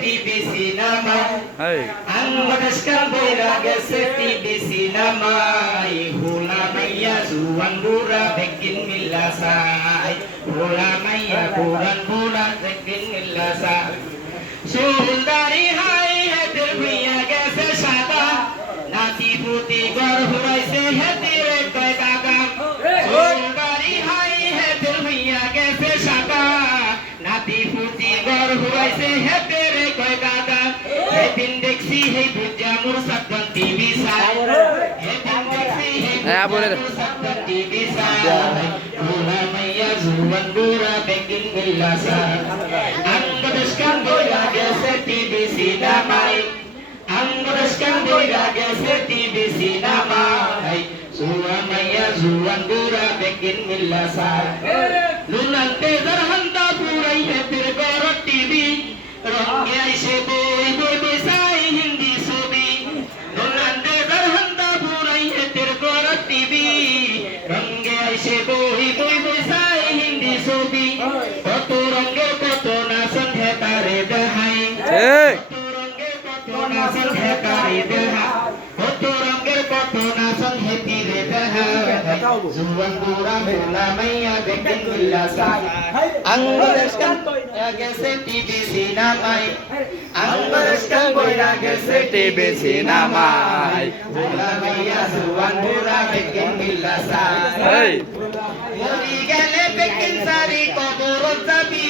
TV সিনেমায় এই আঙ্গদেশকাল বইরা গেছে টিভি সিনেমায় হোলা মাইয়া জুয়ান বুড়া বেগিন মিল্লা সাই হোলা মাইয়া পুরান বুড়া বেগিন মিল্লা সাই সুন্দরী হাই হেদের ভুইয়া গেছে সাদা নাতি পুতি গর হুরাইছে হেদের কয় কাকা সুন্দরী হাই হেদের ভুইয়া গেছে সাদা নাতি পুতি গর হুরাইছে হেদের কয় কাকা হেদিন দেখছি হে বুঝা মোর সাতন টিভি সাই হেদিন দেখছি হে বুঝা মোর সাতন টিভি সাই হোলা মাইয়া জুয়ান বুড়া বেগিন মিল্লা সাই আঙ্গদেশকাল বইরা গেছে টিভি সিনেমায় আঙ্গদেশকাল বইরা গেছে টিভি সিনেমায় জুয়ান মাইয়া জুয়ান বুড়া বেগিন মিল্লা সাই নুনান্তে জারহান্তা পুরাই হেতের গর টিভি রঙে আইসে বই বই বসাই হিন্দি ছবি নুনান্তে জারহান্তা পুরাই হেতের গর টিভি রঙে আইসে বই বই বসাই হিন্দি ছবি কত রঙের কত নাচন হেতারে দেখাই এই কত রঙের কত নাচন হেতারে দেখাই কত রঙের কত নাচন হেতিরে দেখাই জুয়ান বুড়া হোলা মাইয়া বেগিন মিল্লা সাই আঙ্গদেশকাল বইরা গেছে টিভি সিনেমায় আঙ্গদেশকাল বইরা গেছে টিভি সিনেমায় হোলা মাইয়া জুয়ান বুড়া বেগিন মিল্লা সাই এই মরি গেলে বেগিন সারি কবর যাবি